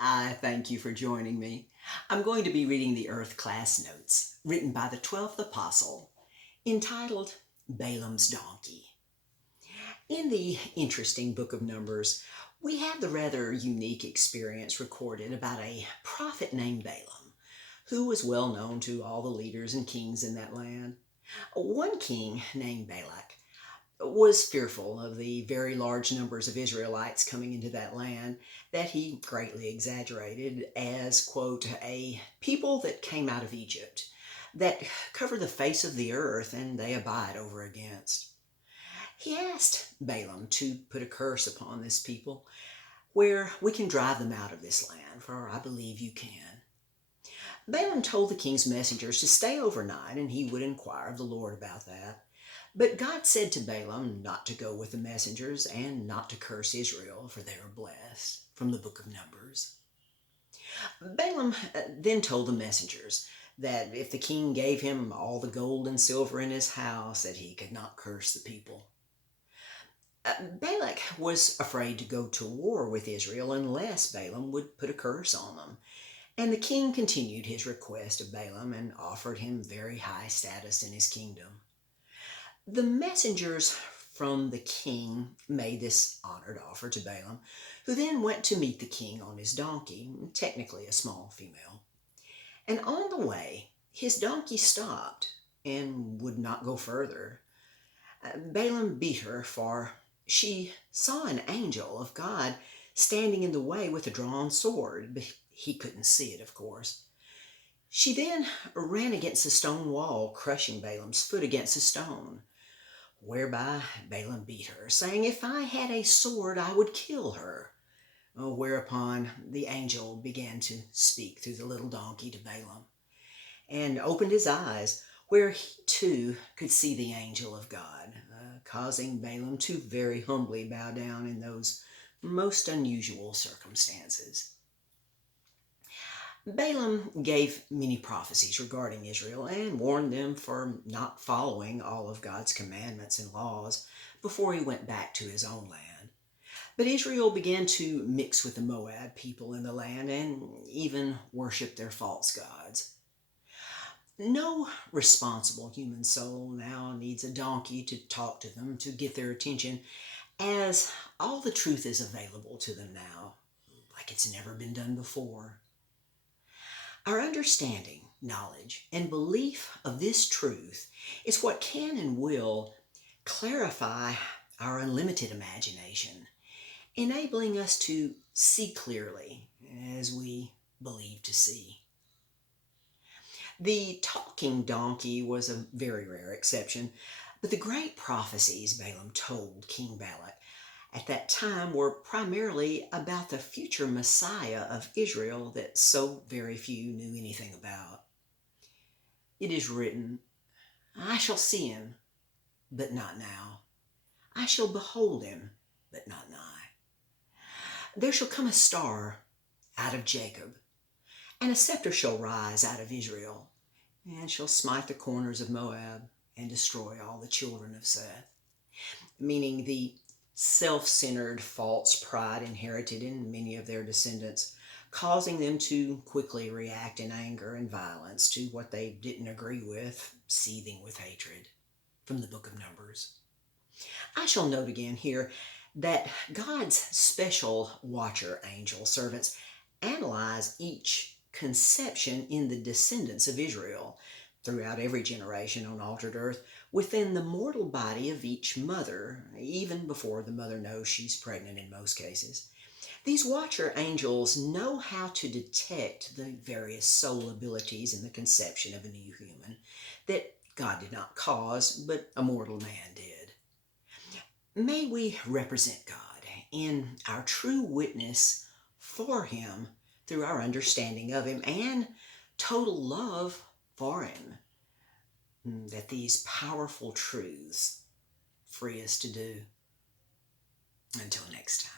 I thank you for joining me. I'm going to be reading the Earth class notes written by the 12th Apostle, entitled Balaam's Donkey. In the interesting book of Numbers, we have the rather unique experience recorded about a prophet named Balaam, who was well known to all the leaders and kings in that land. One king named Balak was fearful of the very large numbers of Israelites coming into that land that he greatly exaggerated as, quote, a people that came out of Egypt, that cover the face of the earth and they abide over against. He asked Balaam to put a curse upon this people where we can drive them out of this land, for I believe you can. Balaam told the king's messengers to stay overnight and he would inquire of the Lord about that. But God said to Balaam not to go with the messengers and not to curse Israel, for they are blessed, from the book of Numbers. Balaam then told the messengers that if the king gave him all the gold and silver in his house, that he could not curse the people. Balak was afraid to go to war with Israel unless Balaam would put a curse on them. And the king continued his request of Balaam and offered him very high status in his kingdom. The messengers from the king made this honored offer to Balaam, who then went to meet the king on his donkey, technically a small female. And on the way, his donkey stopped and would not go further. Balaam beat her, for she saw an angel of God standing in the way with a drawn sword, but he couldn't see it, of course. She then ran against a stone wall, crushing Balaam's foot against a stone, whereby Balaam beat her, saying, "If I had a sword, I would kill her." Whereupon the angel began to speak through the little donkey to Balaam, and opened his eyes, where he too could see the angel of God, causing Balaam to very humbly bow down in those most unusual circumstances. Balaam gave many prophecies regarding Israel and warned them for not following all of God's commandments and laws before he went back to his own land. But Israel began to mix with the Moab people in the land and even worship their false gods. No responsible human soul now needs a donkey to talk to them to get their attention, as all the truth is available to them now, like it's never been done before. Our understanding, knowledge, and belief of this truth is what can and will clarify our unlimited imagination, enabling us to see clearly as we believe to see. The talking donkey was a very rare exception, but the great prophecies Balaam told King Balak at that time were primarily about the future Messiah of Israel that so very few knew anything about. It is written, "I shall see him, but not now. I shall behold him, but not nigh. There shall come a star out of Jacob, and a scepter shall rise out of Israel, and shall smite the corners of Moab, and destroy all the children of Seth," meaning the self-centered false pride inherited in many of their descendants, causing them to quickly react in anger and violence to what they didn't agree with, seething with hatred. From the book of Numbers. I shall note again here that God's special watcher angel servants analyze each conception in the descendants of Israel throughout every generation on altered earth within the mortal body of each mother, even before the mother knows she's pregnant in most cases. These watcher angels know how to detect the various soul abilities in the conception of a new human that God did not cause, but a mortal man did. May we represent God in our true witness for him through our understanding of him and total love for him, that these powerful truths free us to do. Until next time.